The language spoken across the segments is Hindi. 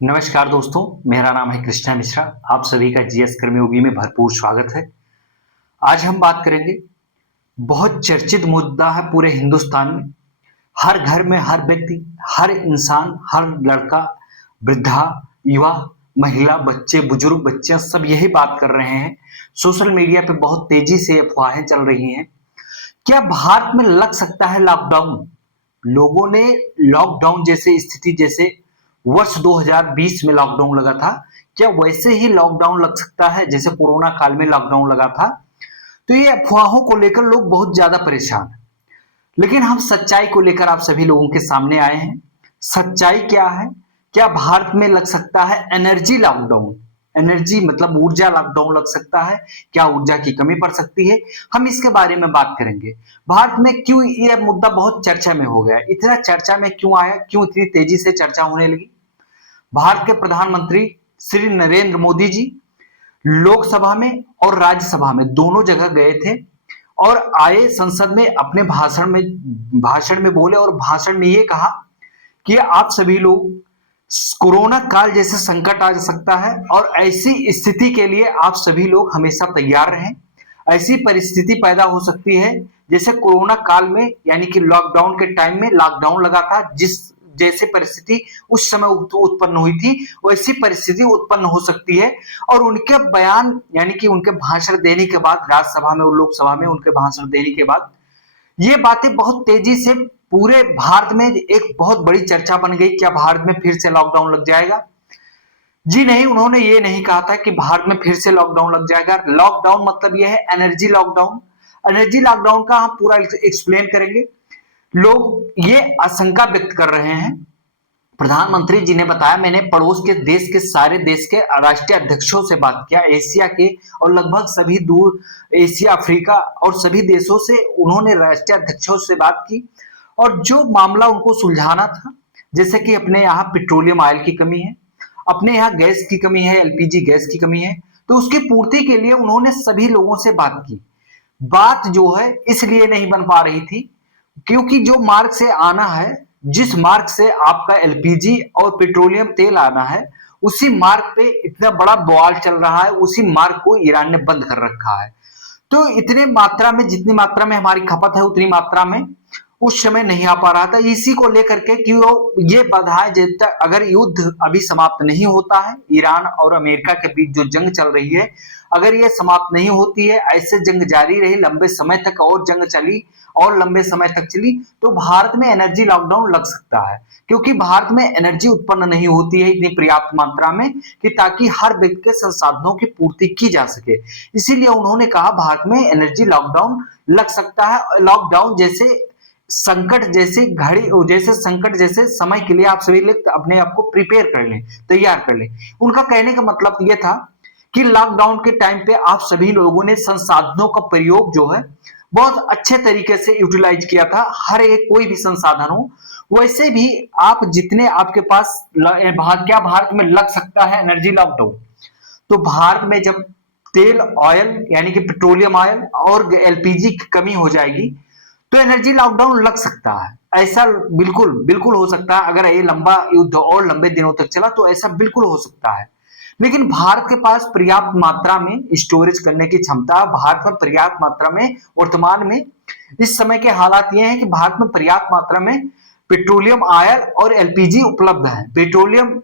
नमस्कार दोस्तों, मेरा नाम है कृष्णा मिश्रा। आप सभी का जीएस कर्मयोगी में भरपूर स्वागत है। आज हम बात करेंगे, बहुत चर्चित मुद्दा है पूरे हिंदुस्तान में। हर घर में हर व्यक्ति, हर इंसान, हर लड़का, वृद्धा, युवा, महिला, बच्चे, बुजुर्ग, बच्चे सब यही बात कर रहे हैं। सोशल मीडिया पे बहुत तेजी से अफवाहें चल रही हैं। क्या भारत में लग सकता है लॉकडाउन? लोगों ने लॉकडाउन जैसे स्थिति, जैसे वर्ष 2020 में लॉकडाउन लगा था, क्या वैसे ही लॉकडाउन लग सकता है जैसे कोरोना काल में लॉकडाउन लगा था? तो ये अफवाहों को लेकर लोग बहुत ज्यादा परेशान हैं। लेकिन हम सच्चाई को लेकर आप सभी लोगों के सामने आए हैं। सच्चाई क्या है? क्या भारत में लग सकता है एनर्जी लॉकडाउन? एनर्जी मतलब ऊर्जा लॉकडाउन लग सकता है? क्या ऊर्जा की कमी पड़ सकती है? हम इसके बारे में बात करेंगे। भारत में क्यों यह मुद्दा बहुत चर्चा में हो गया, इतना चर्चा में क्यों आया, क्यों इतनी तेजी से चर्चा होने लगी? भारत के प्रधानमंत्री श्री नरेंद्र मोदी जी लोकसभा में और राज्यसभा में दोनों जगह गए थे और आए, संसद में अपने भाषण में बोले और भाषण में ये कहा कि आप सभी लोग, कोरोना काल जैसे संकट आ सकता है और ऐसी स्थिति के लिए आप सभी लोग हमेशा तैयार रहें। ऐसी परिस्थिति पैदा हो सकती है जैसे कोरोना काल में, यानी कि लॉकडाउन के टाइम में लॉकडाउन लगा था, जिस जैसे परिस्थिति उस समय उत्पन्न हुई थी, वैसी परिस्थिति उत्पन्न हो सकती है। और उनके बयान, यानी कि उनके भाषण देने के बाद राज्यसभा में और लोकसभा में उनके भाषण देने के बाद ये बातें बहुत तेजी से पूरे भारत में एक बहुत बड़ी चर्चा बन गई। क्या भारत में फिर से लॉकडाउन लग जाएगा? जी नहीं, उन्होंने ये नहीं कहा था कि भारत में फिर से लॉकडाउन लग जाएगा। लॉकडाउन मतलब यह है एनर्जी लॉकडाउन। एनर्जी लॉकडाउन का हम पूरा एक्सप्लेन करेंगे। लोग ये आशंका व्यक्त कर रहे हैं, प्रधानमंत्री जी ने बताया, मैंने पड़ोस के देश के सारे देश के राष्ट्रीय अध्यक्षों से बात किया, एशिया के और लगभग सभी दूर एशिया, अफ्रीका और सभी देशों से उन्होंने राष्ट्रीय अध्यक्षों से बात की और जो मामला उनको सुलझाना था, जैसे कि अपने यहाँ पेट्रोलियम ऑयल की कमी है, अपने यहाँ गैस की कमी है, एलपीजी गैस की कमी है, तो उसकी पूर्ति के लिए उन्होंने सभी लोगों से बात की। बात जो है इसलिए नहीं बन पा रही थी क्योंकि जो मार्ग से आना है, जिस मार्ग से आपका एलपीजी और पेट्रोलियम तेल आना है, उसी मार्ग पे इतना बड़ा बवाल चल रहा है, उसी मार्ग को ईरान ने बंद कर रखा है। तो इतने मात्रा में, जितनी मात्रा में हमारी खपत है उतनी मात्रा में उस समय नहीं आ पा रहा था। इसी को लेकर के कि वो ये बाधाएं, जब तक अगर युद्ध अभी समाप्त नहीं होता है, ईरान और अमेरिका के बीच जो जंग चल रही है, अगर ये समाप्त नहीं होती है, ऐसे जंग जारी रही लंबे समय तक और जंग चली और लंबे समय तक चली, तो भारत में एनर्जी लॉकडाउन लग सकता है। क्योंकि भारत में एनर्जी उत्पन्न नहीं होती है इतनी पर्याप्त मात्रा में कि ताकि हर व्यक्ति के संसाधनों की पूर्ति की जा सके। इसीलिए उन्होंने कहा भारत में एनर्जी लॉकडाउन लग सकता है। लॉकडाउन जैसे संकट, जैसे घड़ी, जैसे संकट जैसे समय के लिए आप सभी लोग अपने आप को प्रिपेयर कर लें, तैयार कर लें। उनका कहने का मतलब यह था कि लॉकडाउन के टाइम पे आप सभी लोगों ने संसाधनों का प्रयोग जो है बहुत अच्छे तरीके से यूटिलाइज किया था। हर एक कोई भी संसाधन हो, वैसे भी आप जितने आपके पास क्या भारत में लग सकता है एनर्जी लॉकडाउन? तो भारत में जब तेल, ऑयल यानी कि पेट्रोलियम ऑयल और एलपीजी की कमी हो जाएगी तो एनर्जी लॉकडाउन लग सकता है। ऐसा बिल्कुल बिल्कुल हो सकता है। अगर ये लंबा युद्ध और लंबे दिनों तक चला तो ऐसा बिल्कुल हो सकता है। लेकिन भारत के पास पर्याप्त मात्रा में स्टोरेज करने की क्षमता, भारत में पर्याप्त मात्रा में वर्तमान में इस समय के हालात ये हैं कि भारत में पर्याप्त मात्रा में पेट्रोलियम ऑयल और एलपीजी उपलब्ध है। पेट्रोलियम,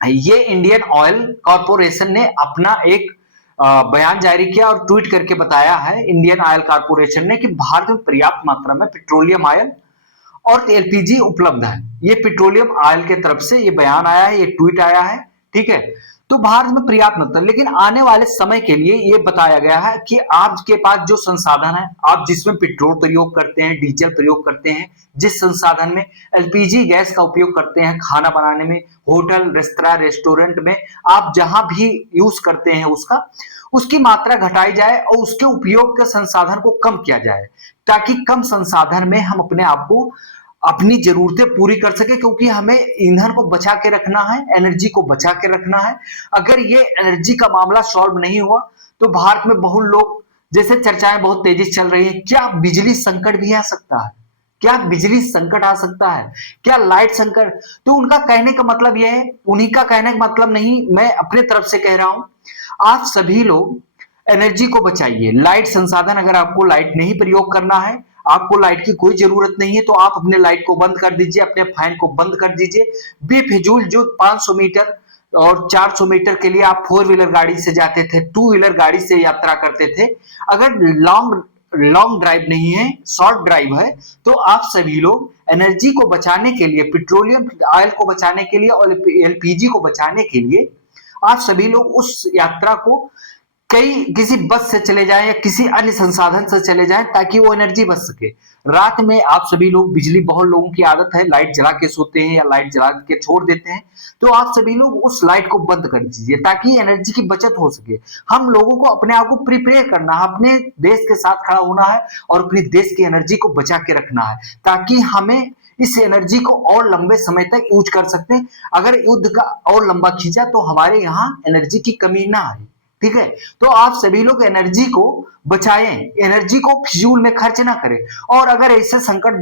ये इंडियन ऑयल कॉरपोरेशन ने अपना एक बयान जारी किया और ट्वीट करके बताया है, इंडियन ऑयल कॉरपोरेशन ने, कि भारत में पर्याप्त मात्रा में पेट्रोलियम ऑयल और एलपीजी उपलब्ध है। ये पेट्रोलियम ऑयल की तरफ से ये बयान आया है, ये ट्वीट आया है, ठीक है। तो भारत में पर्याप्त मात्रा, लेकिन आने वाले समय के लिए ये बताया गया है कि आपके पास जो संसाधन है, आप जिसमें पेट्रोल प्रयोग करते हैं, डीजल प्रयोग करते हैं, जिस संसाधन में एलपीजी गैस का उपयोग करते हैं खाना बनाने में, होटल, रेस्तरां, रेस्टोरेंट में आप जहां भी यूज करते हैं, उसकी मात्रा घटाई जाए और उसके उपयोग के संसाधन को कम किया जाए, ताकि कम संसाधन में हम अपने आप को, अपनी जरूरतें पूरी कर सके। क्योंकि हमें ईंधन को बचा के रखना है, एनर्जी को बचा के रखना है। अगर ये एनर्जी का मामला सॉल्व नहीं हुआ तो भारत में बहुत लोग, जैसे चर्चाएं बहुत तेजी से चल रही है, क्या बिजली संकट भी आ सकता है? क्या बिजली संकट आ सकता है? क्या लाइट संकट? तो उनका कहने का मतलब यह है, उन्हीं का कहने का मतलब नहीं, मैं अपने तरफ से कह रहा हूं, आप सभी लोग एनर्जी को बचाइए। लाइट संसाधन, अगर आपको लाइट नहीं प्रयोग करना है, आपको लाइट की कोई जरूरत नहीं है, तो आप अपने लाइट को बंद कर दीजिए, अपने फैन को बंद कर दीजिए। बेफिजूल जो 500 मीटर और 400 मीटर के लिए आप फोर व्हीलर गाड़ी से जाते थे, टू व्हीलर गाड़ी से यात्रा करते थे, अगर लॉन्ग लॉन्ग ड्राइव नहीं है, शॉर्ट ड्राइव है, तो आप सभी लोग एनर्जी को बचाने के लिए, पेट्रोलियम ऑयल को बचाने के लिए और एलपीजी को बचाने के लिए आप सभी लोग उस यात्रा को कई किसी बस से चले जाएं या किसी अन्य संसाधन से चले जाएं, ताकि वो एनर्जी बच सके। रात में आप सभी लोग, बिजली बहुत लोगों की आदत है, लाइट जला के सोते हैं या लाइट जला के छोड़ देते हैं, तो आप सभी लोग उस लाइट को बंद कर दीजिए ताकि एनर्जी की बचत हो सके। हम लोगों को अपने आप को प्रिपेयर करना है, अपने देश के साथ खड़ा होना है और अपने देश की एनर्जी को बचा के रखना है, ताकि हमें इस एनर्जी को और लंबे समय तक यूज कर सकते हैं। अगर युद्ध का और लंबा खींचा तो हमारे यहाँ एनर्जी की कमी ना आए। ठीक है, तो आप सभी लोग एनर्जी को बचाएं, एनर्जी को फिजूल में खर्च ना करें। और अगर ऐसे संकट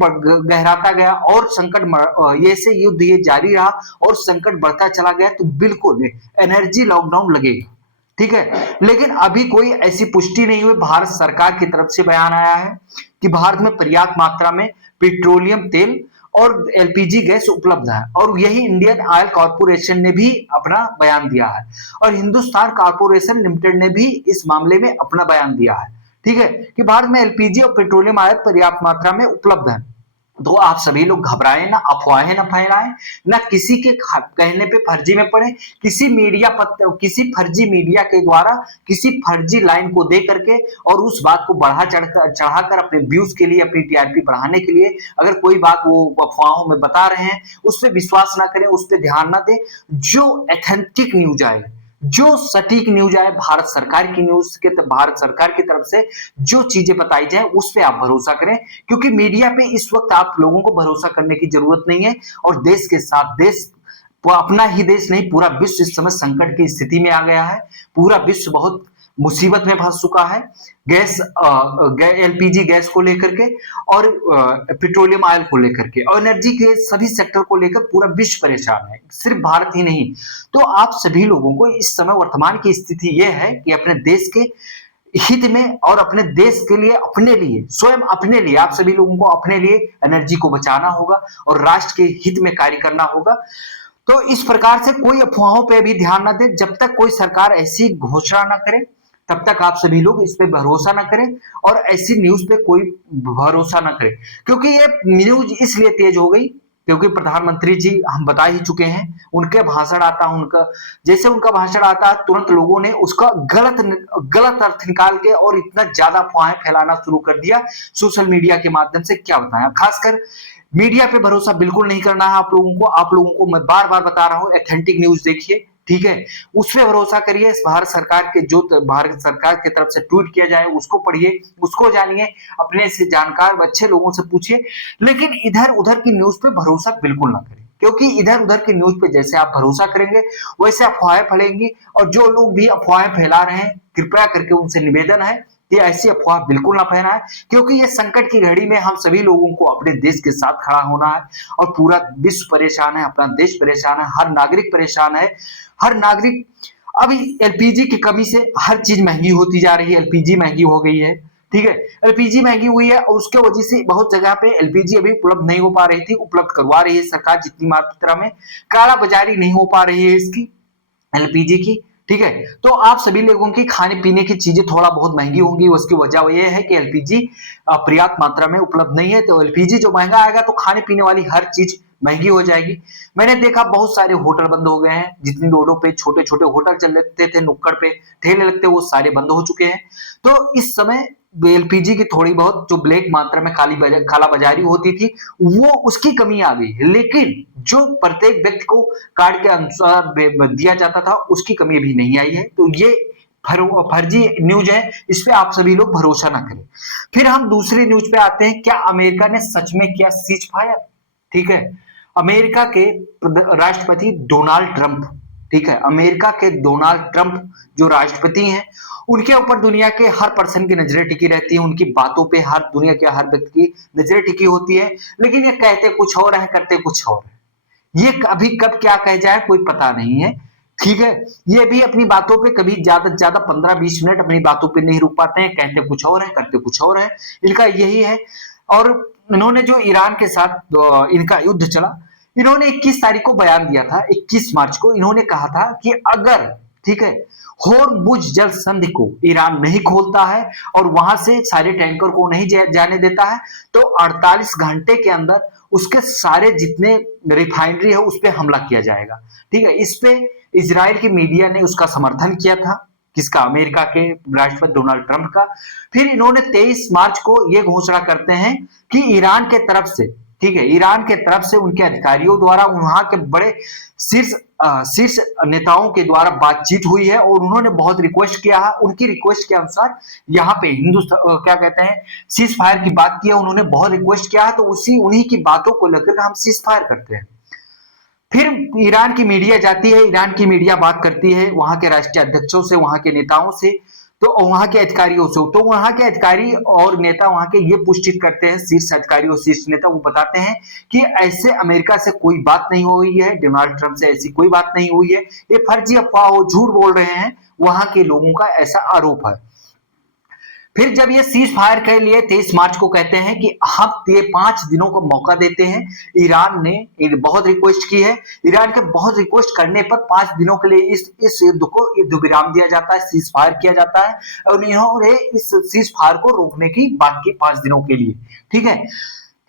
गहराता गया और संकट ऐसे युद्ध ये जारी रहा और संकट बढ़ता चला गया, तो बिल्कुल एनर्जी लॉकडाउन लगेगा। ठीक है, लेकिन अभी कोई ऐसी पुष्टि नहीं हुई। भारत सरकार की तरफ से बयान आया है कि भारत में पर्याप्त मात्रा में पेट्रोलियम तेल और एलपीजी गैस उपलब्ध है, और यही इंडियन ऑयल कॉर्पोरेशन ने भी अपना बयान दिया है, और हिंदुस्तान कॉर्पोरेशन लिमिटेड ने भी इस मामले में अपना बयान दिया है। ठीक है, कि भारत में एलपीजी और पेट्रोलियम ऑयल पर्याप्त मात्रा में उपलब्ध है। तो आप सभी लोग घबराएं ना, अफवाहें ना फैलाएं, ना किसी के कहने पे फर्जी में पड़े, किसी फर्जी मीडिया के द्वारा किसी फर्जी लाइन को दे करके और उस बात को चढ़ाकर अपने व्यूज के लिए, अपनी टीआरपी बढ़ाने के लिए अगर कोई बात वो अफवाहों में बता रहे हैं, उस पर विश्वास ना करें, उस पर ध्यान ना दें। जो एथेंटिक न्यूज आए, जो सटीक न्यूज आए, भारत सरकार की तरफ से जो चीजें बताई जाए उस पे आप भरोसा करें, क्योंकि मीडिया पे इस वक्त आप लोगों को भरोसा करने की जरूरत नहीं है। और देश के साथ देश, अपना ही देश नहीं, पूरा विश्व इस समय संकट की स्थिति में आ गया है। पूरा विश्व बहुत मुसीबत में फंस चुका है, एलपीजी गैस को लेकर के और पेट्रोलियम ऑयल को लेकर के, और एनर्जी के सभी सेक्टर को लेकर पूरा विश्व परेशान है, सिर्फ भारत ही नहीं। तो आप सभी लोगों को इस समय वर्तमान की स्थिति यह है कि अपने देश के हित में और अपने देश के लिए, अपने लिए, स्वयं अपने लिए, आप सभी लोगों को अपने लिए एनर्जी को बचाना होगा और राष्ट्र के हित में कार्य करना होगा। तो इस प्रकार से कोई अफवाहों पे भी ध्यान ना दे, जब तक कोई सरकार ऐसी घोषणा ना करे तब तक आप सभी लोग इस पे भरोसा ना करें और ऐसी न्यूज पे कोई भरोसा ना करें। क्योंकि ये न्यूज इसलिए तेज हो गई क्योंकि प्रधानमंत्री जी, हम बता ही चुके हैं, उनके भाषण आता, उनका जैसे उनका भाषण आता है तुरंत लोगों ने उसका गलत अर्थ निकाल के और इतना ज्यादा अफवाहें फैलाना शुरू कर दिया सोशल मीडिया के माध्यम से। क्या बताएं, खासकर मीडिया पे भरोसा बिल्कुल नहीं करना है आप लोगों को। आप लोगों को मैं बार बार बता रहा हूं, ऑथेंटिक न्यूज देखिए, ठीक है, उस पर भरोसा करिए। भारत सरकार की तरफ से ट्वीट किया जाए उसको पढ़िए, उसको जानिए, अपने से जानकार अच्छे लोगों से पूछिए, लेकिन इधर उधर की न्यूज पे भरोसा बिल्कुल ना करें। क्योंकि इधर उधर की न्यूज पे जैसे आप भरोसा करेंगे वैसे अफवाहें फैलेंगी, और जो लोग भी अफवाहें फैला रहे हैं कृपया करके उनसे निवेदन है कि ऐसी अफवाह बिल्कुल ना फैलाएं, क्योंकि ये संकट की घड़ी में हम सभी लोगों को अपने देश के साथ खड़ा होना है, और पूरा विश्व परेशान है, अपना देश परेशान है, हर नागरिक परेशान है। हर नागरिक, अभी एलपीजी की कमी से हर चीज महंगी होती जा रही है, एलपीजी महंगी हो गई है, ठीक है, एलपीजी महंगी हुई है, और उसके वजह से बहुत जगह पे एलपीजी अभी उपलब्ध नहीं हो पा रही थी, उपलब्ध करवा रही है सरकार जितनी मात्रा में, काला बाजारी नहीं हो पा रही है इसकी, एलपीजी की, ठीक है। तो आप सभी लोगों की खाने पीने की चीजें थोड़ा बहुत महंगी होंगी, उसकी वजह यह है कि एलपीजी पर्याप्त मात्रा में उपलब्ध नहीं है। तो एलपीजी जो महंगा आएगा तो खाने पीने वाली हर चीज महंगी हो जाएगी। मैंने देखा बहुत सारे होटल बंद हो गए हैं, जितनी रोडों पे छोटे छोटे होटल चलते थे, नुक्कड़ पे ठेले लगते, वो सारे बंद हो चुके हैं। तो इस समय एलपीजी की थोड़ी बहुत जो ब्लैक मात्रा में काला बाजारी होती थी, वो उसकी कमी आ गई है, लेकिन जो प्रत्येक व्यक्ति को कार्ड के अनुसार दिया जाता था उसकी कमी अभी नहीं आई है। तो ये फर्जी न्यूज है, इस पे आप सभी लोग भरोसा ना करें। फिर हम दूसरी न्यूज पे आते हैं, क्या अमेरिका ने सच में किया सीज फायर? ठीक है, अमेरिका के राष्ट्रपति डोनाल्ड ट्रंप, ठीक है, अमेरिका के डोनाल्ड ट्रंप जो राष्ट्रपति हैं, उनके ऊपर दुनिया के हर पर्सन की नजरें टिकी रहती है, उनकी बातों पे हर दुनिया के हर व्यक्ति की नजरें टिकी होती है, लेकिन ये कहते कुछ और है, करते कुछ और है। ये अभी कब क्या कह जाए कोई पता नहीं है, ठीक है। ये भी अपनी बातों पे कभी ज्यादा से ज्यादा 15-20 मिनट अपनी बातों पे नहीं रुक पाते हैं, कहते कुछ और है, करते कुछ और है, इनका यही है। और इन्होंने जो ईरान के साथ इनका युद्ध चला, इन्होंने 21 तारीख को बयान दिया था, 21 मार्च को इन्होंने कहा था कि अगर, ठीक है, होर्मुज जल संधि को ईरान नहीं खोलता है और वहां से सारे टैंकर को नहीं जाने देता है, तो 48 घंटे के अंदर उसके सारे जितने रिफाइनरी है उस पर हमला किया जाएगा, ठीक है। इस पे इजराइल की मीडिया ने उसका समर्थन किया था, किसका, अमेरिका के राष्ट्रपति डोनाल्ड ट्रंप का। फिर इन्होंने 23 मार्च को यह घोषणा करते हैं कि ईरान के तरफ से, ठीक है, ईरान के तरफ से उनके अधिकारियों द्वारा वहां के बड़े शीर्ष नेताओं के द्वारा बातचीत हुई है और उन्होंने बहुत रिक्वेस्ट किया है। उनकी रिक्वेस्ट के अनुसार यहाँ पे हिंदुस्तान क्या कहते हैं, सीज फायर की बात की है, उन्होंने बहुत रिक्वेस्ट किया है, तो उन्हीं की बातों को लेकर हम सीज फायर करते हैं। फिर ईरान की मीडिया जाती है, ईरान की मीडिया बात करती है वहां के राष्ट्रीय अध्यक्षों से, वहां के नेताओं से, तो वहां के अधिकारियों से, तो वहां के अधिकारी और नेता वहां के ये पुष्टि करते हैं, शीर्ष अधिकारी और शीर्ष नेता वो बताते हैं कि ऐसे अमेरिका से कोई बात नहीं हुई है, डोनाल्ड ट्रंप से ऐसी कोई बात नहीं हुई है, ये फर्जी अफवाह, वो झूठ बोल रहे हैं, वहां के लोगों का ऐसा आरोप है। फिर जब ये सीज फायर के लिए 23 मार्च को कहते हैं कि हम ये 5 दिनों का मौका देते हैं, ईरान ने बहुत रिक्वेस्ट की है, ईरान के बहुत रिक्वेस्ट करने पर 5 दिनों के लिए इस युद्ध को युद्ध विराम दिया जाता है, सीज फायर किया जाता है, और इन्होंने इस सीज फायर को रोकने की बात की 5 दिनों के लिए, ठीक है।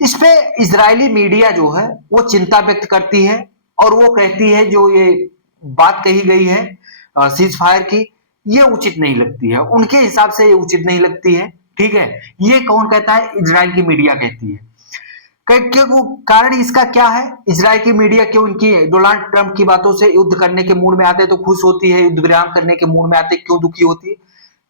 इस पे इजरायली मीडिया जो है वो चिंता व्यक्त करती है और वो कहती है जो ये बात कही गई है सीज फायर की, ये उचित नहीं लगती है, उनके हिसाब से ये उचित नहीं लगती है, ठीक है। ये कौन कहता है, इजराइल की मीडिया कहती है। क्यों, कारण इसका क्या है, इजराइल की मीडिया क्यों इनकी डोनाल्ड ट्रंप की बातों से युद्ध करने के मूड में आते तो खुश होती है, युद्ध विराम करने के मूड में आते क्यों दुखी होती है?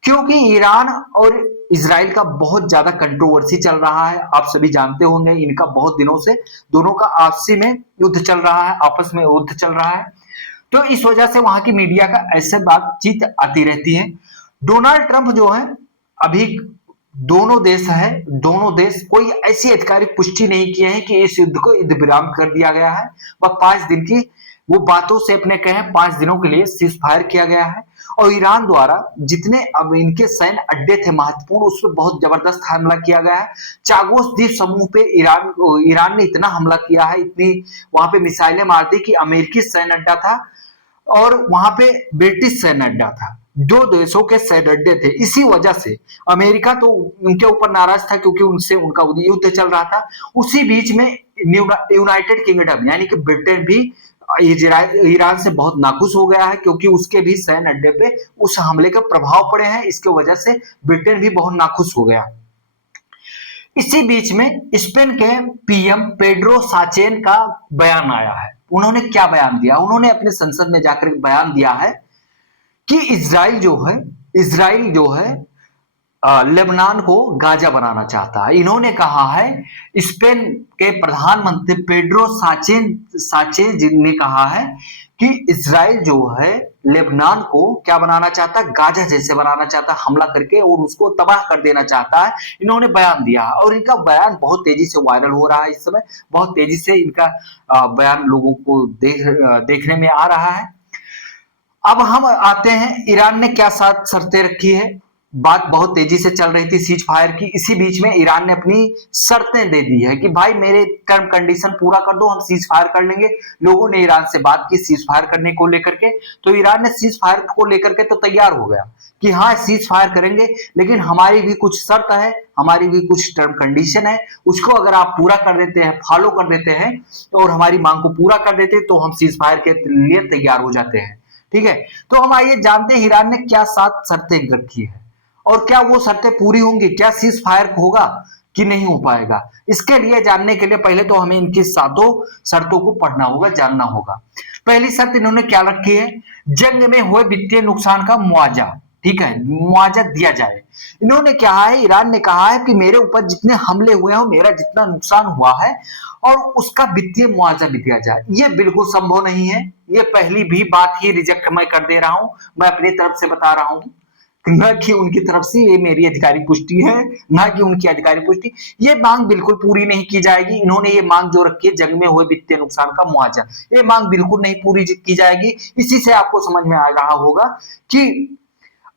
क्योंकि ईरान और इजराइल का बहुत ज्यादा कंट्रोवर्सी चल रहा है, आप सभी जानते होंगे, इनका बहुत दिनों से दोनों का आपसी में युद्ध चल रहा है, आपस में युद्ध चल रहा है, तो इस वजह से वहां की मीडिया का ऐसे बातचीत आती रहती है। डोनाल्ड ट्रंप जो है, अभी दोनों देश कोई ऐसी आधिकारिक पुष्टि नहीं किए हैं कि इस युद्ध को युद्ध विराम कर दिया गया है, वह 5 दिन की वो बातों से अपने कहे 5 दिनों के लिए सीज फायर किया गया है। और ईरान द्वारा जितने अब इनके सैन्य अड्डे थे महत्वपूर्ण, उस पर बहुत जबरदस्त हमला किया गया है। चागोस द्वीप समूह पे ईरान ने इतना हमला किया है, इतनी वहां पे मिसाइलें मार दी कि अमेरिकी सैन्य अड्डा था और वहां पे ब्रिटिश सैन्य अड्डा था, 2 देशों के सैन्य अड्डे थे। इसी वजह से अमेरिका तो उनके ऊपर नाराज था क्योंकि उनसे उनका युद्ध चल रहा था। उसी बीच में यूनाइटेड किंगडम यानी कि ब्रिटेन भी ईरान से बहुत नाखुश हो गया है क्योंकि उसके भी सैन्य अड्डे पे उस हमले के प्रभाव पड़े हैं, इसके वजह से ब्रिटेन भी बहुत नाखुश हो गया। इसी बीच में स्पेन के पीएम पेड्रो साचेन का बयान आया है। उन्होंने क्या बयान दिया, उन्होंने अपने संसद में जाकर बयान दिया है कि इजराइल जो है लेबनान को गाजा बनाना चाहता है। इन्होंने कहा है, स्पेन के प्रधानमंत्री पेड्रो साचेज ने कहा है कि इजराइल जो है लेबनान को क्या बनाना चाहता है, गाजा जैसे बनाना चाहता है, हमला करके और उसको तबाह कर देना चाहता है। इन्होंने बयान दिया है और इनका बयान बहुत तेजी से वायरल हो रहा है, इस समय बहुत तेजी से इनका बयान लोगों को देखने में आ रहा है। अब हम आते हैं, ईरान ने क्या शर्तें रखी है। बात बहुत तेजी से चल रही थी सीज फायर की, इसी बीच में ईरान ने अपनी शर्तें दे दी है कि भाई मेरे टर्म कंडीशन पूरा कर दो, हम सीज फायर कर लेंगे। लोगों ने ईरान से बात की सीज फायर करने को लेकर के, तो ईरान ने सीज फायर को लेकर के तो तैयार हो गया कि हाँ सीज फायर करेंगे, लेकिन हमारी भी कुछ शर्त है, हमारी भी कुछ टर्म कंडीशन है, उसको अगर आप पूरा कर देते हैं, फॉलो कर देते हैं और हमारी मांग को पूरा कर देते हैं तो हम सीज फायर के लिए तैयार हो जाते हैं, ठीक है। तो हम आइए जानते हैं ईरान ने क्या 7 शर्तें रखी है और क्या वो शर्तें पूरी होंगी, क्या सीज फायर होगा कि नहीं हो पाएगा। इसके लिए जानने के लिए पहले तो हमें इनकी 7 शर्तों को पढ़ना होगा, जानना होगा। पहली शर्त इन्होंने क्या रखी है, जंग में हुए वित्तीय नुकसान का मुआवजा, ठीक है, मुआवजा दिया जाए। इन्होंने कहा है, ईरान ने कहा है कि मेरे ऊपर जितने हमले हुए हैं, मेरा जितना नुकसान हुआ है और उसका वित्तीय मुआवजा भी दिया जाए। ये बिल्कुल संभव नहीं है। ये पहली भी बात ही रिजेक्ट मैं कर दे रहा हूं, मैं अपनी तरफ से बता रहा हूं, न कि उनकी तरफ से ये मेरी अधिकारिक पुष्टि है, न कि उनकी अधिकारिक पुष्टि। ये मांग बिल्कुल पूरी नहीं की जाएगी। इन्होंने ये मांग जो रखी है जंग में हुए वित्तीय नुकसान का मुआवजा, ये मांग बिल्कुल नहीं पूरी की जाएगी। इसी से आपको समझ में आ रहा होगा कि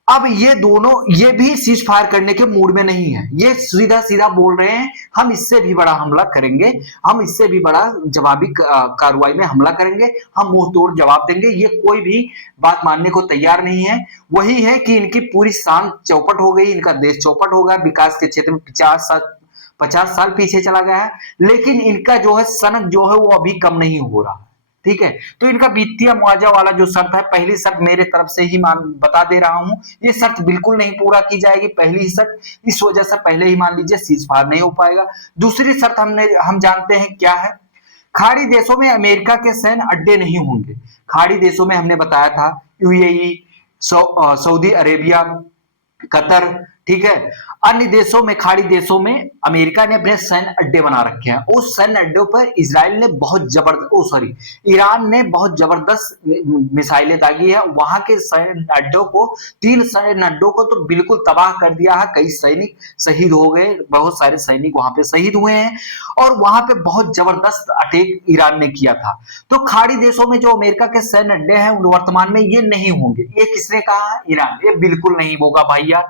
अब ये दोनों ये भी सीज फायर करने के मूड में नहीं है। ये सीधा सीधा बोल रहे हैं हम इससे भी बड़ा हमला करेंगे, हम इससे भी बड़ा जवाबी कार्रवाई में हमला करेंगे, हम मुंह तोड़ जवाब देंगे। ये कोई भी बात मानने को तैयार नहीं है। वही है कि इनकी पूरी शान चौपट हो गई, इनका देश चौपट हो गया, विकास के क्षेत्र में 50 साल पीछे चला गया है। लेकिन इनका जो है सनक जो है वो अभी कम नहीं हो रहा। ठीक है, तो इनका वित्तीय मुआवजा वाला जो शर्त है, पहली शर्त मेरे तरफ से ही मान बता दे रहा हूं, ये शर्त बिल्कुल नहीं पूरा की जाएगी, पहली ही शर्त। इस वजह से पहले ही मान लीजिए सीज फायर नहीं हो पाएगा। दूसरी शर्त हम जानते हैं क्या है, खाड़ी देशों में अमेरिका के सैन्य अड्डे नहीं होंगे। खाड़ी देशों में हमने बताया था यूएई, सऊदी अरेबिया, कतर, ठीक है, अन्य देशों में, खाड़ी देशों में अमेरिका ने अपने सैन्य अड्डे बना रखे हैं। उस सैन्य अड्डों पर इसराइल ने बहुत ईरान ने बहुत जबरदस्त मिसाइलें दागी है। वहां के सैन्य अड्डों को, 3 सैन्य अड्डों को तो बिल्कुल तबाह कर दिया है। कई सैनिक शहीद हो गए, बहुत सारे सैनिक वहां पे शहीद हुए हैं और वहां पे बहुत जबरदस्त अटैक ईरान ने किया था। तो खाड़ी देशों में जो अमेरिका के सैन्य अड्डे हैं वर्तमान में ये नहीं होंगे। ये किसने कहा? ईरान। ये बिल्कुल नहीं होगा भैया।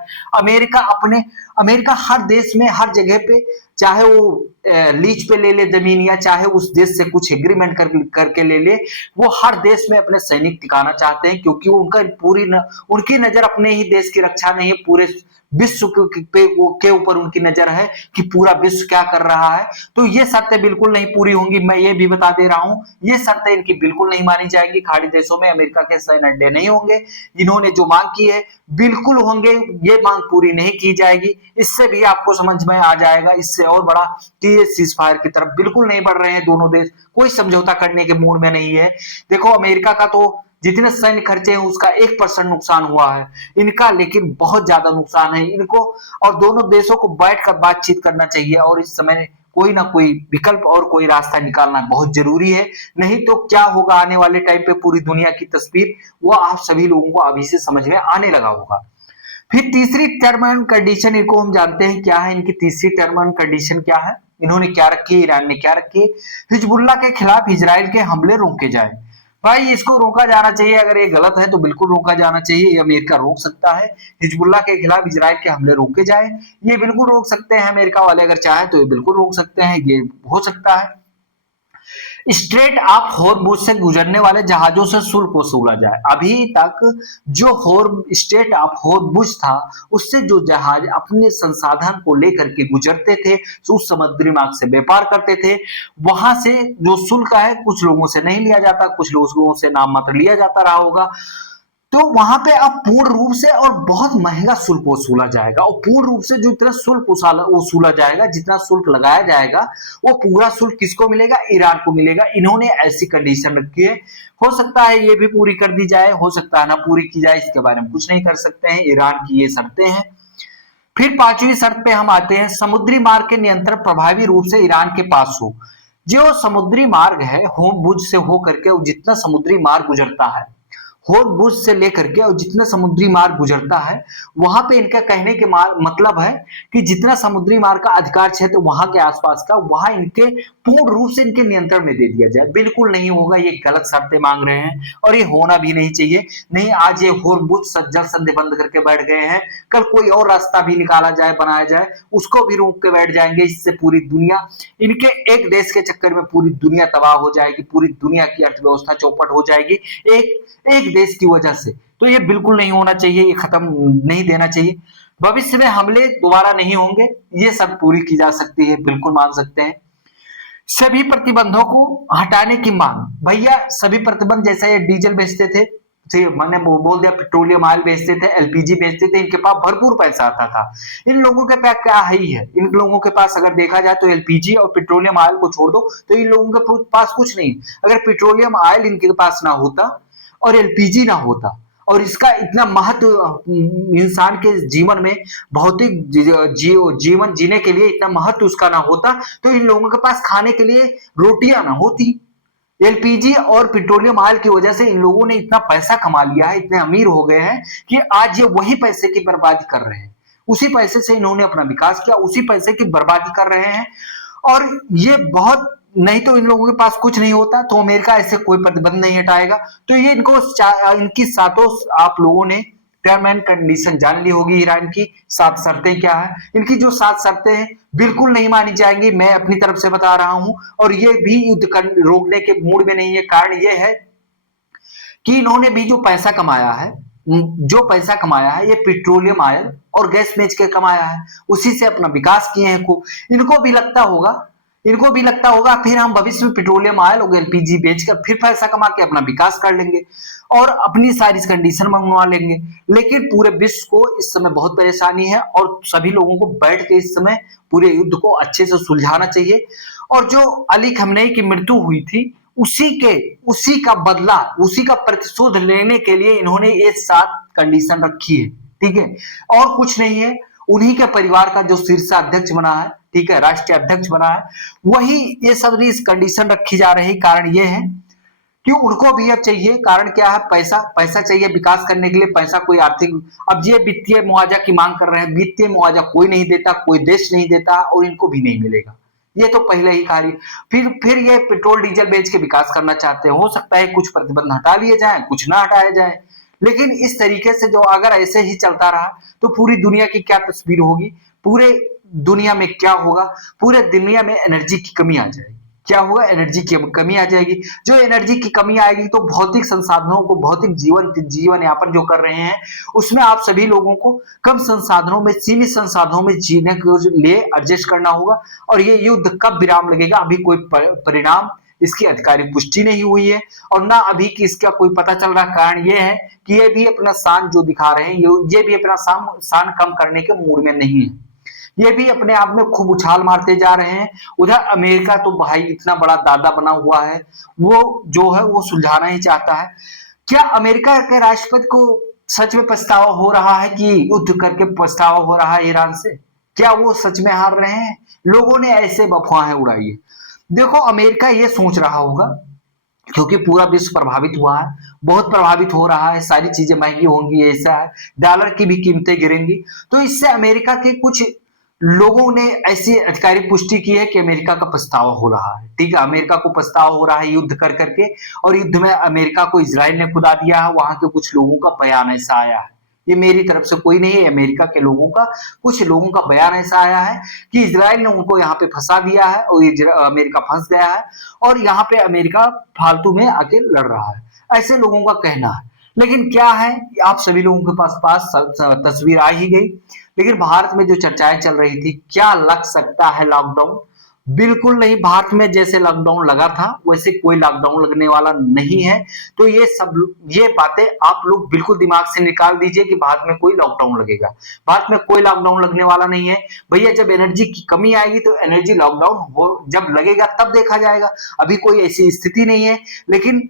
अमेरिका हर देश में, हर जगह पे, चाहे वो लीज पे ले ले जमीन या चाहे उस देश से कुछ एग्रीमेंट करके ले ले, वो हर देश में अपने सैनिक टिकाना चाहते हैं, क्योंकि उनका उनकी नजर अपने ही देश की रक्षा नहीं है, पूरे विश्व के ऊपर उनकी नजर है कि पूरा विश्व क्या कर रहा है। तो ये शर्तें बिल्कुल नहीं पूरी होंगी, मैं ये भी बता दे रहा हूं। ये शर्तें इनकी बिल्कुल नहीं मानी जाएंगी। खाड़ी देशों में अमेरिका के सैन्य अड्डे नहीं होंगे। इन्होंने जो मांग की है बिल्कुल होंगे, ये मांग पूरी नहीं की जाएगी। इससे भी आपको समझ में आ जाएगा, इससे और बड़ा कि ये सीज फायर की तरफ बिल्कुल नहीं बढ़ रहे हैं दोनों देश, कोई समझौता करने के मूड में नहीं है। देखो, अमेरिका का तो जितने सैन्य खर्चे हैं उसका 1% नुकसान हुआ है, इनका लेकिन बहुत ज्यादा नुकसान है इनको। और दोनों देशों को बैठकर बातचीत करना चाहिए और इस समय कोई ना कोई विकल्प और कोई रास्ता निकालना बहुत जरूरी है। नहीं तो क्या होगा आने वाले टाइम पे, पूरी दुनिया की तस्वीर वो आप सभी लोगों को अभी से समझ में आने लगा होगा। फिर तीसरी टर्म एंड कंडीशन इनको हम जानते हैं क्या है। इनकी तीसरी टर्म एंड कंडीशन क्या है, इन्होंने क्या रखी है, ईरान ने क्या रखी है? हिजबुल्लाह के खिलाफ इजराइल के हमले रोके जाए। भाई इसको रोका जाना चाहिए, अगर ये गलत है तो बिल्कुल रोका जाना चाहिए। ये अमेरिका रोक सकता है, हिजबुल्लाह के खिलाफ इजराइल के हमले रोके जाए, ये बिल्कुल रोक सकते हैं अमेरिका वाले। अगर चाहे तो ये बिल्कुल रोक सकते हैं, ये हो सकता है। स्ट्रेट ऑफ हॉर्मुज से गुजरने वाले जहाजों से शुल्क वसूला जाए। अभी तक जो स्टेट ऑफ हॉर्मुज था, उससे जो जहाज अपने संसाधन को लेकर के गुजरते थे, उस समुद्री मार्ग से व्यापार करते थे, वहां से जो शुल्क है कुछ लोगों से नहीं लिया जाता, कुछ लोगों से नाम मात्र लिया जाता रहा होगा। तो वहां पे अब पूर्ण रूप से और बहुत महंगा शुल्क वसूला जाएगा। और पूर्ण रूप से जो इतना शुल्क वसूला जाएगा, जितना शुल्क लगाया जाएगा, वो पूरा शुल्क किसको मिलेगा? ईरान को मिलेगा। इन्होंने ऐसी कंडीशन रखी है। हो सकता है ये भी पूरी कर दी जाए, हो सकता है ना पूरी की जाए, इसके बारे में कुछ नहीं कर सकते हैं। ईरान की ये शर्तें हैं। फिर 5वीं शर्त पे हम आते हैं, समुद्री मार्ग के नियंत्रण प्रभावी रूप से ईरान के पास हो। जो समुद्री मार्ग है, होर्मुज से होकर के जितना समुद्री मार्ग गुजरता है, हॉर्मुज से लेकर के और जितना समुद्री मार्ग गुजरता है, वहां पे इनका कहने के मतलब है कि जितना समुद्री मार्ग का अधिकार क्षेत्र वहां के आसपास का, वहां इनके पूर्ण रूप से इनके नियंत्रण में दे दिया जाए। बिल्कुल नहीं होगा, ये गलत शर्तें मांग रहे हैं और ये होना भी नहीं चाहिए। नहीं, आज ये हॉर्मुज जल संधि बंद करके बैठ गए हैं, कल कोई और रास्ता भी निकाला जाए, बनाया जाए, उसको भी रोक के बैठ जाएंगे। इससे पूरी दुनिया, इनके एक देश के चक्कर में पूरी दुनिया तबाह हो जाएगी, पूरी दुनिया की अर्थव्यवस्था चौपट हो जाएगी एक देश की वजह से। तो ये बिल्कुल नहीं होना चाहिए, ये खत्म नहीं देना चाहिए। भविष्य में हमले दोबारा नहीं होंगे, ये सब पूरी की जा सकती है, बिल्कुल मान सकते हैं। सभी प्रतिबंधों को हटाने की मांग। भैया सभी प्रतिबंध, जैसे ये डीजल बेचते थे, मैंने बोल दिया, पेट्रोलियम ऑयल बेचते थे, एलपीजी बेचते थे, इनके पास भरपूर पैसा आता था। इन लोगों के पास क्या है ही है, इन लोगों के पास अगर देखा जाए तो एलपीजी और पेट्रोलियम ऑयल को छोड़ दो तो इन लोगों के पास कुछ नहीं। अगर पेट्रोलियम ऑयल इनके पास ना होता और एलपीजी ना होता और इसका इतना महत्व इंसान के जीवन में, भौतिक जीवन जीने के लिए इतना महत्व उसका ना होता तो इन लोगों के पास खाने के लिए रोटियां ना होती। एलपीजी और पेट्रोलियम ऑयल की वजह से इन लोगों ने इतना पैसा कमा लिया है, इतने अमीर हो गए हैं कि आज ये वही पैसे की बर्बादी कर रहे हैं। उसी पैसे से इन्होंने अपना विकास किया, उसी पैसे की बर्बादी कर रहे हैं। और ये बहुत, नहीं तो इन लोगों के पास कुछ नहीं होता तो अमेरिका ऐसे कोई प्रतिबंध नहीं हटाएगा। तो ये इनकी सातों आप लोगों ने टर्म एंड कंडीशन जान ली होगी। ईरान की 7 शर्तें क्या है, इनकी जो 7 शर्तें हैं बिल्कुल नहीं मानी जाएंगी, मैं अपनी तरफ से बता रहा हूं। और ये भी युद्ध रोकने के मूड में नहीं है। कारण ये है कि इन्होंने भी जो पैसा कमाया है, ये पेट्रोलियम ऑयल और गैस बेच के कमाया है, उसी से अपना विकास किए हैं खूब। इनको भी लगता होगा फिर हम भविष्य में पेट्रोलियम ऑयल और एलपीजी बेचकर फिर पैसा कमा के अपना विकास कर लेंगे और अपनी सारी कंडीशन मंगवा लेंगे। लेकिन पूरे विश्व को इस समय बहुत परेशानी है और सभी लोगों को बैठ के इस समय पूरे युद्ध को अच्छे से सुलझाना चाहिए। और जो अली खamenei की मृत्यु हुई थी, उसी का बदला, उसी का प्रतिशोध लेने के लिए इन्होंने ये 7 कंडीशन रखी है। ठीक है, और कुछ नहीं है। उन्हीं के परिवार का जो शीर्षाध्यक्ष बना है, ठीक है, राष्ट्रीय अध्यक्ष बना है, वही ये सब कंडीशन रखी जा रही। कारण ये है कि उनको भी अब चाहिए, कारण क्या है, पैसा चाहिए विकास करने के लिए। पैसा कोई आर्थिक, अब ये वित्तीय मुआवजा की मांग कर रहे हैं। वित्तीय मुआवजा कोई नहीं देता, कोई देश नहीं देता और इनको भी नहीं मिलेगा, ये तो पहले ही कार्य। फिर ये पेट्रोल डीजल बेच के विकास करना चाहते हैं। हो सकता है कुछ प्रतिबंध हटा लिए जाए, कुछ ना हटाए जाए, लेकिन इस तरीके से जो अगर ऐसे ही चलता रहा तो पूरी दुनिया की क्या तस्वीर होगी, पूरे दुनिया में क्या होगा, पूरे दुनिया में एनर्जी की कमी आ जाएगी। क्या होगा, एनर्जी की कमी आ जाएगी। जो एनर्जी की कमी आएगी तो भौतिक संसाधनों को, भौतिक जीवन यापन जो कर रहे हैं उसमें आप सभी लोगों को कम संसाधनों में, सीमित संसाधनों में जीने के लिए एडजस्ट करना होगा। और ये युद्ध कब विराम लगेगा, अभी कोई परिणाम इसकी आधिकारिक पुष्टि नहीं हुई है और ना अभी की इसका कोई पता चल रहा। कारण ये है कि ये भी अपना शान जो दिखा रहे हैं, ये भी अपना शान कम करने के मूड में नहीं है। ये भी अपने आप में खूब उछाल मारते जा रहे हैं। उधर अमेरिका तो भाई इतना बड़ा दादा बना हुआ है, वो जो है वो सुलझाना ही चाहता है। क्या अमेरिका के राष्ट्रपति को सच में पछतावा हो रहा है कि युद्ध करके पछतावा हो रहा है ईरान से? क्या वो सच में हार रहे हैं? लोगों ने ऐसे अफवाहें उड़ाई है। देखो, अमेरिका ये सोच रहा होगा क्योंकि पूरा विश्व प्रभावित हुआ है, बहुत प्रभावित हो रहा है, सारी चीजें महंगी होंगी, ऐसा है, डॉलर की भी कीमतें गिरेंगी, तो इससे अमेरिका के कुछ लोगों ने ऐसी आधिकारिक पुष्टि की है कि अमेरिका का पछतावा हो रहा है। ठीक है, अमेरिका को पछतावा हो रहा है युद्ध कर करके, और युद्ध में अमेरिका को इजराइल ने खुदा दिया है। वहां के कुछ लोगों का बयान ऐसा आया है, ये मेरी तरफ से कोई नहीं है, अमेरिका के लोगों का, कुछ लोगों का बयान ऐसा आया है कि इजराइल ने उनको यहाँ पे फंसा दिया है और अमेरिका फंस गया है और यहाँ पे अमेरिका फालतू में आके लड़ रहा है, ऐसे लोगों का कहना है। लेकिन क्या है, आप सभी लोगों के पास तस्वीर आ ही गई। लेकिन भारत में जो चर्चाएं चल रही थी, क्या लग सकता है लॉकडाउन? बिल्कुल नहीं, भारत में जैसे लॉकडाउन लगा था वैसे कोई लॉकडाउन लगने वाला नहीं है। तो ये बातें आप लोग बिल्कुल दिमाग से निकाल दीजिए कि भारत में कोई लॉकडाउन लगेगा। भारत में कोई लॉकडाउन लगने वाला नहीं है भैया। जब एनर्जी की कमी आएगी तो एनर्जी लॉकडाउन जब लगेगा तब देखा जाएगा, अभी कोई ऐसी स्थिति नहीं है। लेकिन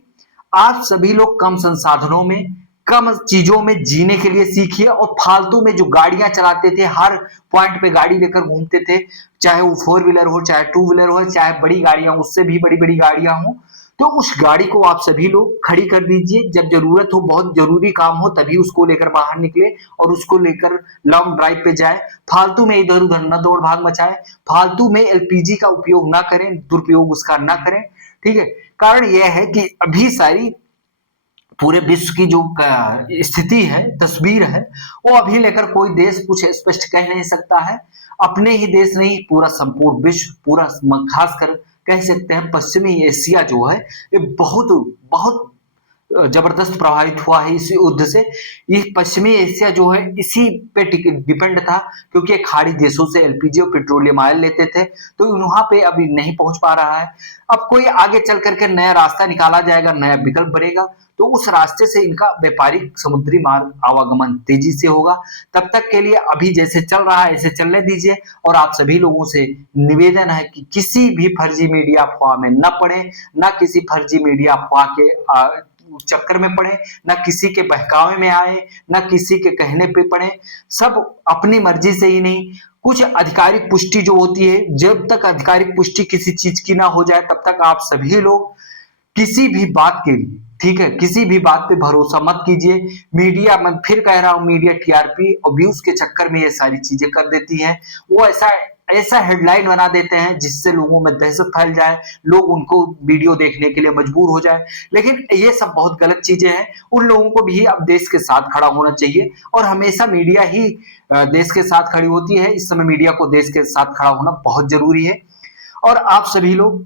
आप सभी लोग कम संसाधनों में, कम चीजों में जीने के लिए सीखिए और फालतू में जो गाड़ियां चलाते थे, हर पॉइंट पे गाड़ी लेकर घूमते थे, चाहे वो 4 व्हीलर हो, चाहे 2 व्हीलर हो, चाहे बड़ी गाड़ियां, उससे भी बड़ी बड़ी गाड़ियां हो, तो उस गाड़ी को आप सभी लोग खड़ी कर दीजिए। जब जरूरत हो, बहुत जरूरी काम हो, तभी उसको लेकर बाहर निकले और उसको लेकर लॉन्ग ड्राइव पे जाए। फालतू में इधर उधर न दौड़ भाग मचाए, फालतू में एलपीजी का उपयोग ना करें, दुरुपयोग उसका ना करें। ठीक है, कारण यह है कि अभी सारी पूरे विश्व की जो स्थिति है, तस्वीर है, वो अभी लेकर कोई देश कुछ स्पष्ट कह नहीं सकता है। अपने ही देश नहीं, पूरा संपूर्ण विश्व, पूरा खासकर कह सकते हैं पश्चिमी एशिया जो है, ये बहुत बहुत जबरदस्त प्रभावित हुआ है इस युद्ध से। ये पश्चिमी एशिया जो है इसी पे डिपेंड था, क्योंकि खाड़ी देशों से एलपीजी और पेट्रोलियम ऑयल लेते थे, तो वहां पे अभी नहीं पहुंच पा रहा है। अब कोई आगे चल करके नया रास्ता निकाला जाएगा, नया विकल्प बनेगा, तो उस रास्ते से इनका व्यापारिक समुद्री मार्ग आवागमन तेजी से होगा। तब तक के लिए अभी जैसे चल रहा है ऐसे चलने दीजिए। और आप सभी लोगों से निवेदन है कि किसी भी फर्जी मीडिया अफवाह में न पड़े, न किसी फर्जी मीडिया अफवाह के चक्कर में पड़े, ना किसी के बहकावे में आए, ना किसी के कहने पे पड़े। सब अपनी मर्जी से ही नहीं, कुछ आधिकारिक पुष्टि जो होती है, जब तक आधिकारिक पुष्टि किसी चीज की ना हो जाए तब तक आप सभी लोग किसी भी बात के लिए, ठीक है, किसी भी बात पे भरोसा मत कीजिए। मीडिया, मैं फिर कह रहा हूं, मीडिया टीआरपी और व्यूज के चक्कर में ये सारी चीजें कर देती है। वो ऐसा ऐसा हेडलाइन बना देते हैं जिससे लोगों में दहशत फैल जाए, लोग उनको वीडियो देखने के लिए मजबूर हो जाए। लेकिन ये सब बहुत गलत चीजें हैं। उन लोगों को भी अब देश के साथ खड़ा होना चाहिए, और हमेशा मीडिया ही देश के साथ खड़ी होती है। इस समय मीडिया को देश के साथ खड़ा होना बहुत जरूरी है। और आप सभी लोग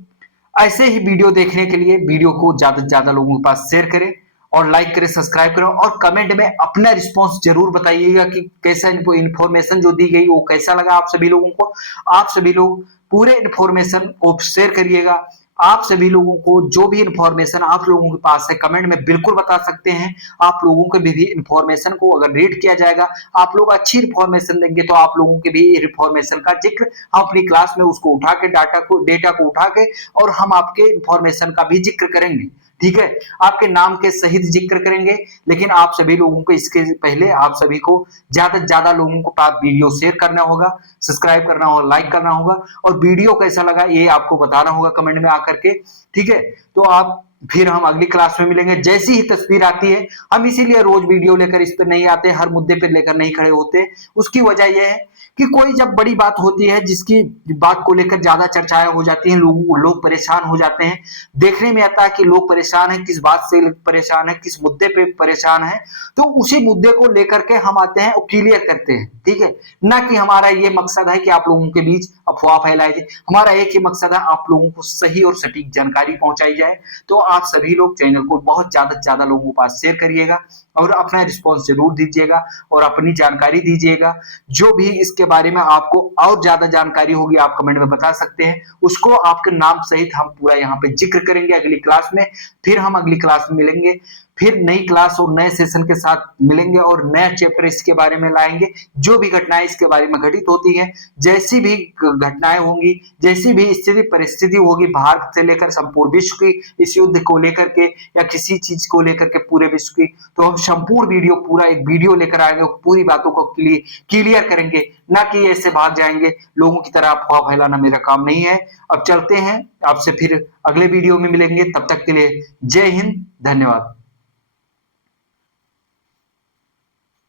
ऐसे ही वीडियो देखने के लिए वीडियो को ज्यादा से ज्यादा लोगों के पास शेयर करें, और लाइक करें, सब्सक्राइब करें, और कमेंट में अपना रिस्पॉन्स जरूर बताइएगा कि कैसा इन्फॉर्मेशन जो दी गई वो कैसा लगा आप सभी लोगों को। आप सभी लोग पूरे इन्फॉर्मेशन को शेयर करिएगा। आप सभी लोगों को जो भी इंफॉर्मेशन आप लोगों के पास है कमेंट में बिल्कुल बता सकते हैं। आप लोगों के भी इंफॉर्मेशन को अगर रीड किया जाएगा, आप लोग अच्छी इंफॉर्मेशन देंगे तो आप लोगों के भी इंफॉर्मेशन का जिक्र हम अपनी क्लास में उसको उठा के डेटा को उठा के और हम आपके इंफॉर्मेशन का भी जिक्र करेंगे। ठीक है, आपके नाम के सहित जिक्र करेंगे। लेकिन आप सभी लोगों को इसके पहले आप सभी को ज्यादा से ज्यादा लोगों को पास वीडियो शेयर करना होगा, सब्सक्राइब करना होगा, लाइक करना होगा, और वीडियो कैसा लगा ये आपको बताना होगा कमेंट में आकर के। ठीक है, तो आप फिर हम अगली क्लास में मिलेंगे। जैसी ही तस्वीर आती है, हम इसीलिए रोज वीडियो लेकर इस पर नहीं आते, हर मुद्दे पर लेकर नहीं खड़े होते। उसकी वजह यह है कि कोई जब बड़ी बात होती है जिसकी बात को लेकर ज्यादा चर्चाएं हो जाती हैं, लोग परेशान हो जाते हैं। देखने में आता है कि लोग परेशान हैं, किस बात से परेशान है, किस मुद्दे पे परेशान है, तो उसी मुद्दे को लेकर के हम आते हैं और क्लियर करते हैं। ठीक है, ना कि हमारा ये मकसद है कि आप लोगों के बीच अफवाह फैलाई जाए। हमारा एक ही मकसद है, आप लोगों को सही और सटीक जानकारी पहुंचाई जाए। तो आप सभी लोग चैनल को बहुत ज्यादा से ज्यादा लोगों के पास शेयर करिएगा, और अपना रिस्पॉन्स जरूर दीजिएगा, और अपनी जानकारी दीजिएगा। जो भी इसके बारे में आपको और ज्यादा जानकारी होगी आप कमेंट में बता सकते हैं, उसको आपके नाम सहित हम पूरा यहाँ पे जिक्र करेंगे अगली क्लास में। फिर हम अगली क्लास में मिलेंगे, फिर नई क्लास और नए सेशन के साथ मिलेंगे, और नया चैप्टर इसके बारे में लाएंगे। जो भी घटनाएं इसके बारे में घटित होती हैं, जैसी भी घटनाएं होंगी, जैसी भी स्थिति परिस्थिति होगी भारत से लेकर संपूर्ण विश्व की, इस युद्ध को लेकर के या किसी चीज को लेकर के पूरे विश्व की, तो हम संपूर्ण वीडियो, पूरा एक वीडियो लेकर आएंगे, पूरी बातों को क्लियर करेंगे, ना कि ऐसे भाग जाएंगे लोगों की तरह। अफवाह फैलाना मेरा काम नहीं है। अब चलते हैं, आपसे फिर अगले वीडियो में मिलेंगे। तब तक के लिए जय हिंद, धन्यवाद।